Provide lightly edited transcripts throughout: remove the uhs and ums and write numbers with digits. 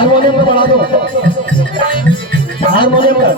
Harmonium पे बढ़ा दो, हारमोनियम पर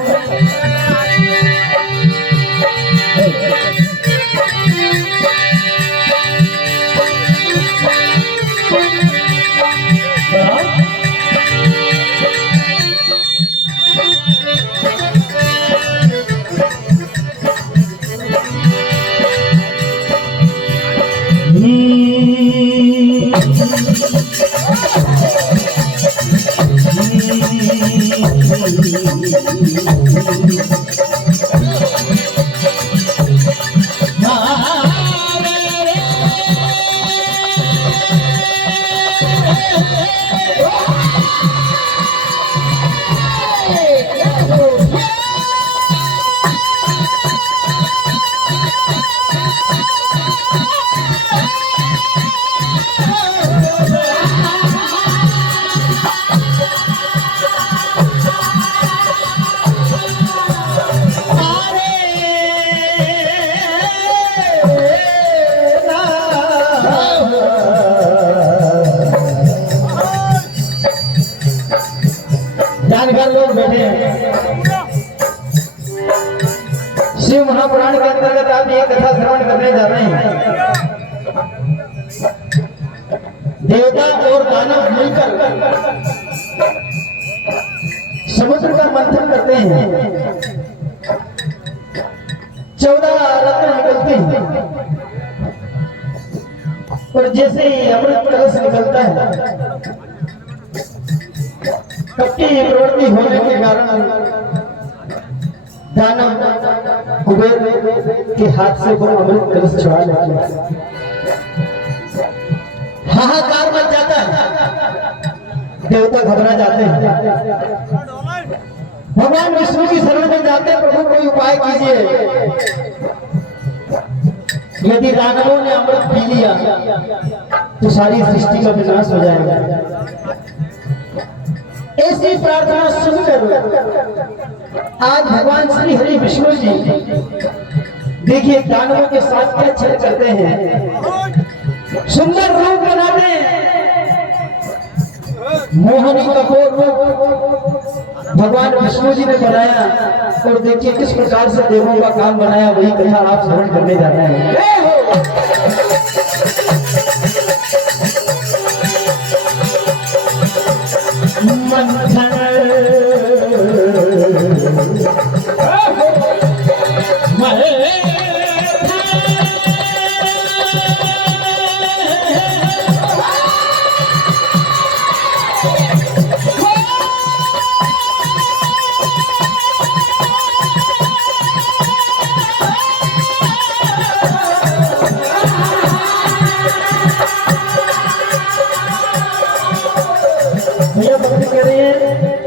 लोग बैठे हैं। शिव महापुराण के अंतर्गत आप ये कथा श्रवण करने जा रहे हैं। देवता और दानव मिलकर समुद्र का मंथन करते हैं। 14 रत्न निकलते हैं और जैसे ही अमृत कलश निकलता है, कपटी प्रवृत्ति होने के कारण दानव कुबेर के हाथ से वो अमृत कलश छुड़ा लेते हैं। हाहाकार मच जाता है, देवता घबरा जाते हैं, भगवान विष्णु की शरण में जाते हैं, प्रभु कोई उपाय कीजिए। यदि दानवों ने अमृत पी लिया तो सारी सृष्टि का विनाश हो जाएगा। ऐसी प्रार्थना सुनकर आज भगवान श्री हरि विष्णु जी देखिए दानवों के साथ क्या छल करते हैं। सुंदर रूप बनाते हैं, मोहनी कपूर रूप भगवान विष्णु जी ने बनाया और देखिए किस प्रकार से देवों का काम बनाया। वही कथा आप श्रवण करने जा रहे हैं।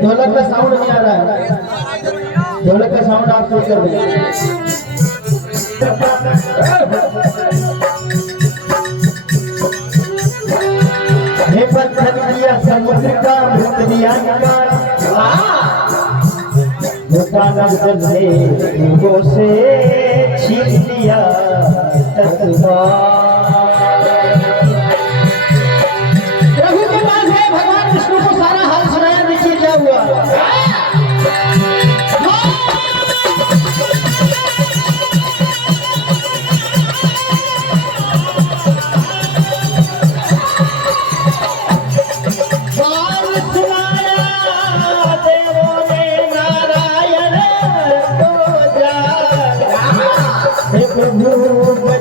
ढोलक का साउंड नहीं आ रहा है, ढोलक का साउंड आप सही कर दें। हे पत्थर किया समुद्र का मृत दिया लोगों से छीन लिया प्रभु के पास है। भगवान विष्णु को सारा हाल सुनाया, देखिए क्या हुआ।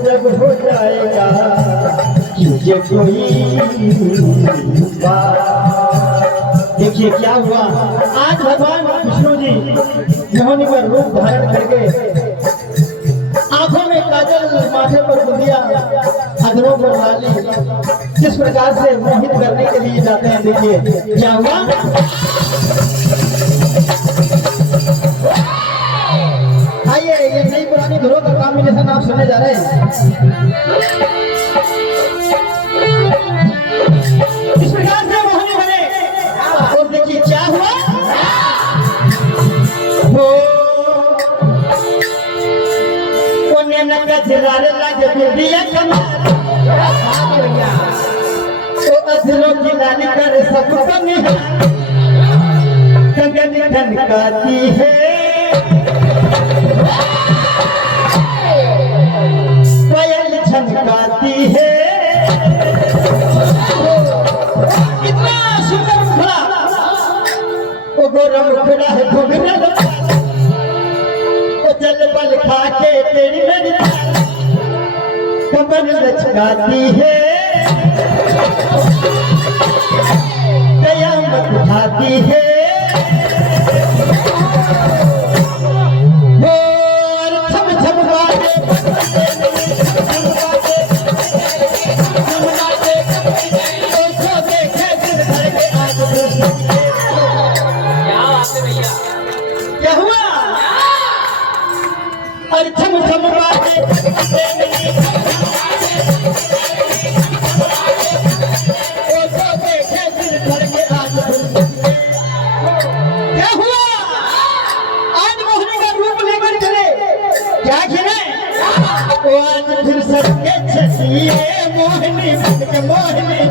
जब हो जाएगा कीजिए कोई देखिए क्या हुआ। आज भगवान विष्णु जी मोहनी पर रूप धारण करके आंखों में काजल, माथे पर बिंदिया, अधरों पर लाली, किस प्रकार से मोहित करने के लिए जाते हैं। देखिए क्या हुआ। आइए ये नई पुरानी धुरों का कॉम्बिनेशन आप सुनने जा रहे हैं। इस प्रकार से मोहनी बने और देखिए क्या हुआ। वो कोने न गजरारे लगे बिंदिया कमर, तो अधरों की लाली करे सबको निहार। ठनकाती है, पायल झनकाती है। इतना सुंदर मुखड़ा, वो गोरा मुखड़ा है घुघरा, वो जल बल खा के तेरी मेरी कमर लचकाती है, कयामत उठाती है। थम थम बाजे क्या हुआ? अरे थम थम बाजे क्या हुआ? आज मोहनी का रूप लेकर चले, क्या खेले? वो आज फिर सबके छसिए मोहनी बन के मोहनी।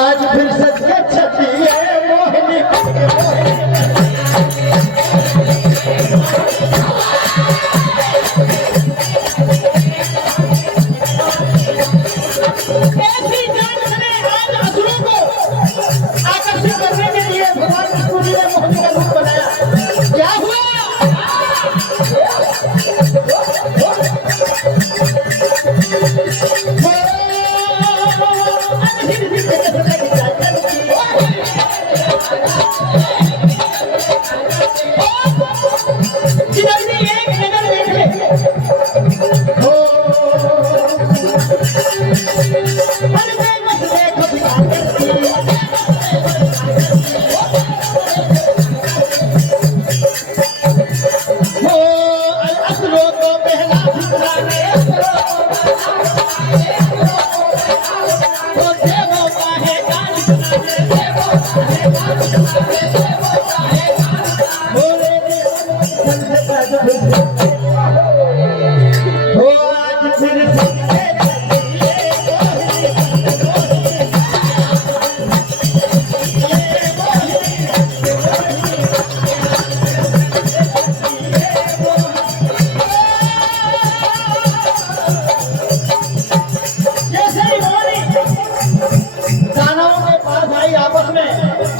आज फिर सबके छसिए मोहनी बन के मोहनी। ऐसी जान ने आज असुरों को आकर्षित करने के लिए भगवान विष्णु जी ने मोहनी का रूप बनाया। क्या हुआ?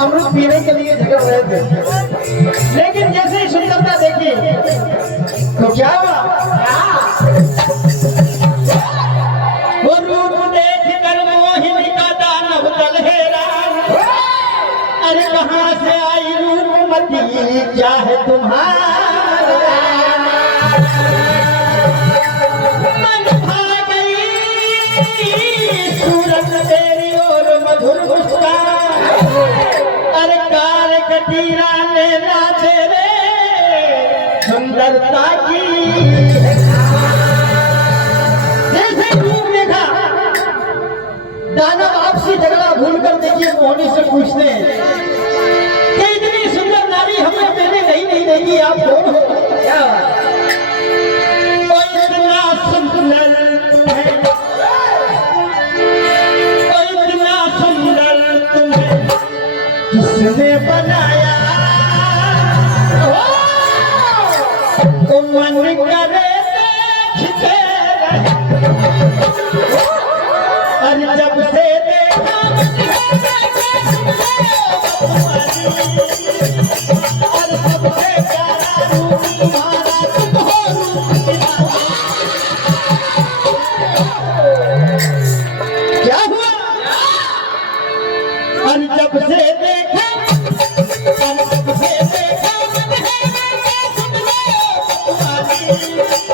अमृत पीने के लिए झगड़ रहे थे, लेकिन जैसे ही सुंदरता देखी तो क्या हुआ? वो रूप देख कर मोहिनी का दानव दल हैरान। अरे कहाँ से आई रूपमती, क्या है तुम्हारा? मन भा गई सूरत तेरी और मधुर मुस्कान। अरे कार कटीरा लेना तेरे सुंदरता की। जैसे रूप देखा, दानव आपसी झगड़ा भूलकर देखिए मोहनी से पूछते हैं कि इतनी सुंदर नारी हमें मैंने नहीं देगी, आप कौन हो? क्या इतना सुंदर है, इतना सुंदर तुम्हें किसने बनाया? तो मन करे देखते रहे। अरे जब से देखा और सबसे प्यारा रूप तुम्हारा, तुम हो रूप तुम्हारा। क्या हुआ? और जब से देखा,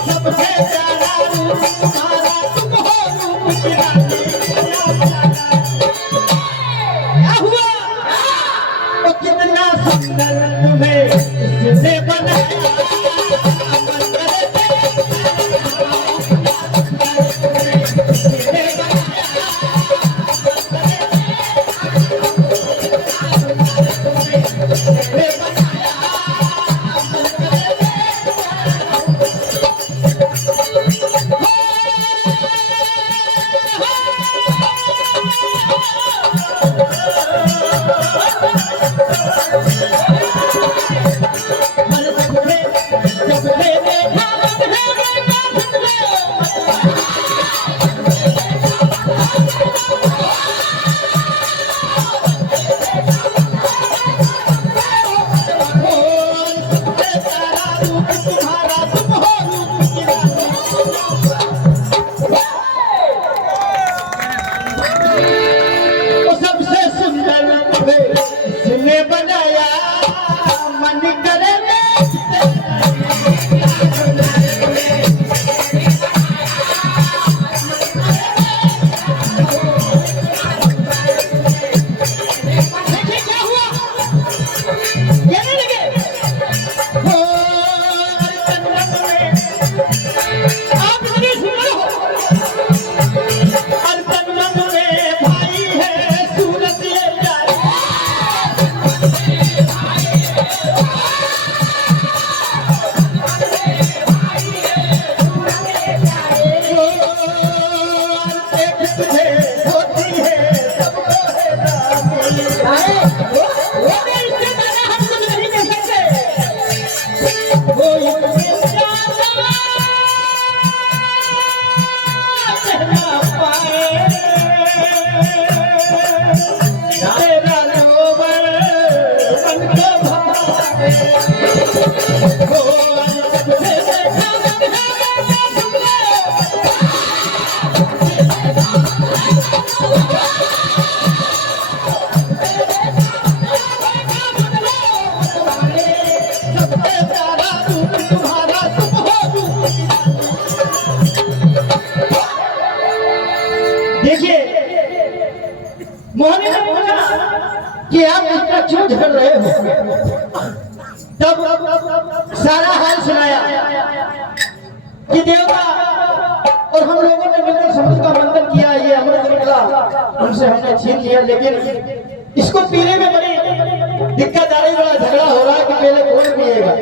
सबसे प्यारा रूप तुम्हारा, तुम हो रूप तुम्हारा। क्या हुआ? मोहनी ने पूछा कि आप इसका क्यों झगड़ रहे हो? तब सारा हाल सुनाया कि देवता और हम लोगों ने मिलकर समुद्र का मंथन किया, ये अमृत निकला, उनसे हमने छीन लिया, लेकिन इसको पीने में बड़ी दिक्कत आ रही, बड़ा झगड़ा हो रहा है कि पहले कौन पिएगा।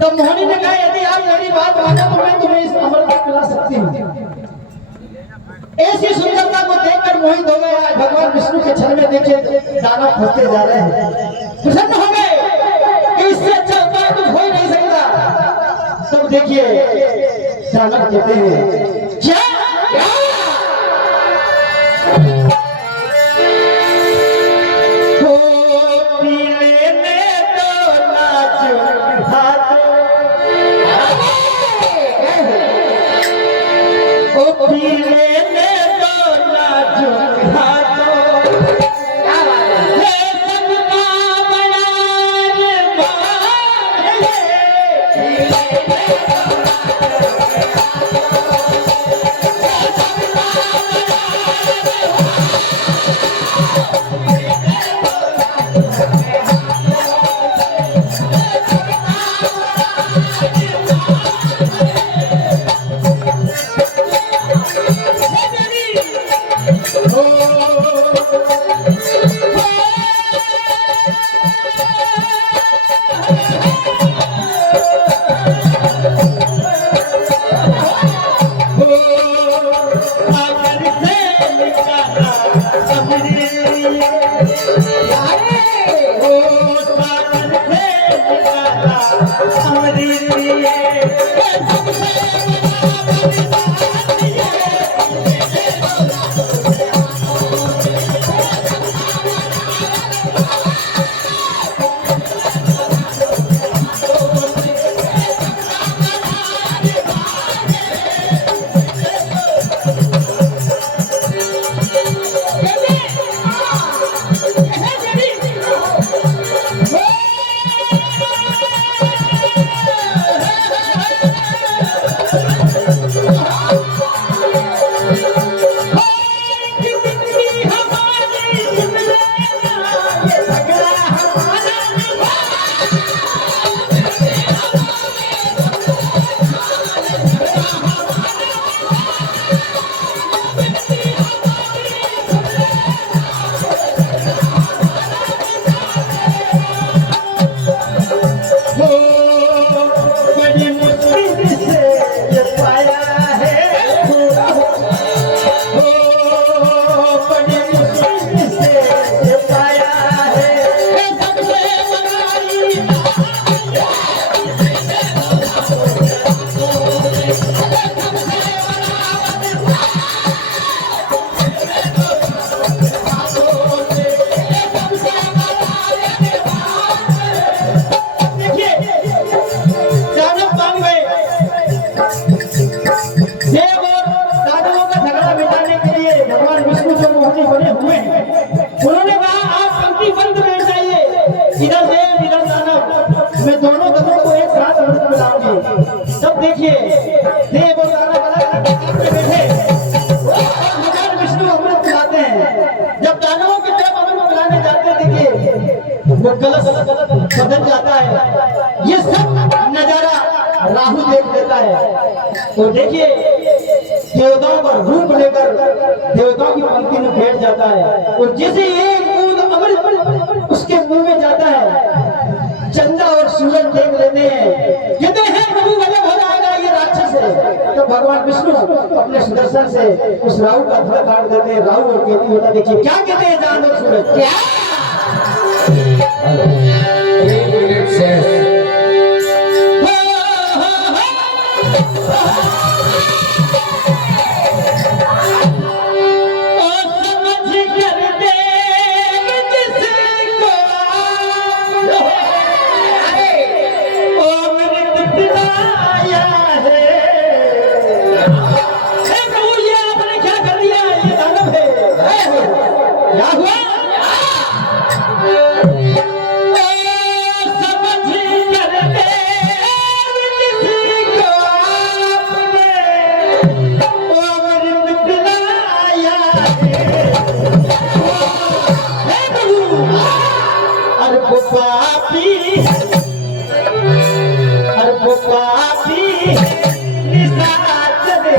तब मोहनी ने कहा यदि आप मेरी बात मानो तो मैं तुम्हें इस अमृत को पिला सकती हूँ। ऐसी सुंदरता को देखकर मोहित हो गए। आज भगवान विष्णु के छल में देखे दानव फंसते जा रहे हैं, प्रसन्न हो गए कि इससे अच्छा उपाय कुछ हो ही नहीं सकता। तब देखिए दानव कहते हैं क्या सब देखिए देव और दानव अलग अलग बैठे भगवान विष्णु अमृत पिलाते हैं। जब दानवों की तरफ अमृत पिलाने जाते देखिए वो गलत बदल जाता है। ये सब नजारा राहु देख लेता है। तो देखिए देवताओं का रूप लेकर देवताओं की पंक्ति में बैठ जाता है और जैसे एक बूंद अमृत उसके मुंह में जाता है चंदा और सूरज देख लेते हैं, कहते हैं प्रभु गजब हो जाएगा ये राक्षस है। तो भगवान विष्णु अपने सुदर्शन से उस राहु का धड़ काट देते हैं। राहु और केतु होता देखिए क्या कहते हैं चांद और सूरज क्या Oh है निशाच रे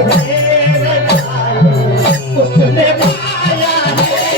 रचाई उसने पाया है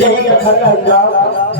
यही रखा